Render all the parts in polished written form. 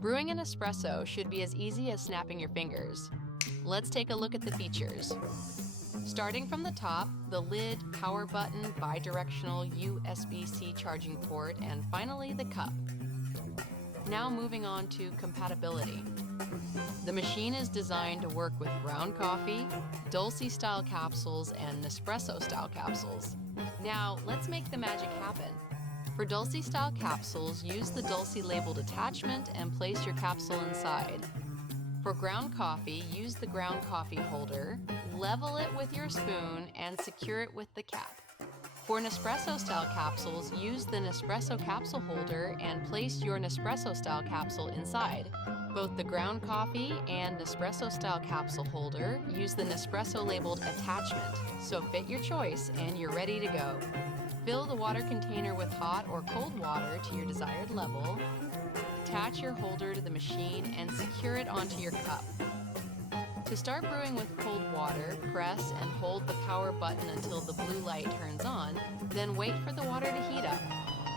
Brewing an espresso should be as easy as snapping your fingers. Let's take a look at the features. Starting from the top, the lid, power button, bi-directional USB-C charging port, and finally the cup. Now moving on to compatibility. The machine is designed to work with ground coffee, Dulce-style capsules, and Nespresso-style capsules. Now, let's make the magic happen. For Dulce-style capsules, use the Dulce labeled attachment and place your capsule inside. For ground coffee, use the ground coffee holder, level it with your spoon, and secure it with the cap. For Nespresso-style capsules, use the Nespresso capsule holder and place your Nespresso-style capsule inside. Both the ground coffee and Nespresso-style capsule holder use the Nespresso labeled attachment, so fit your choice and you're ready to go. Fill the water container with hot or cold water to your desired level. Attach your holder to the machine and secure it onto your cup. To start brewing with cold water, press and hold the power button until the blue light turns on, then wait for the water to heat up.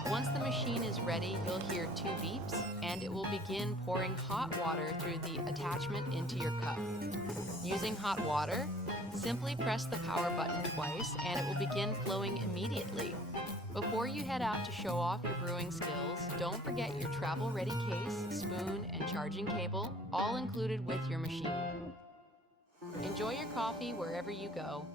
Once the machine is ready, you'll hear 2 beeps, and it will begin pouring hot water through the attachment into your cup. Using hot water, simply press the power button twice and it will begin flowing immediately. Before you head out to show off your brewing skills, don't forget your travel-ready case, spoon, and charging cable, all included with your machine. Enjoy your coffee wherever you go.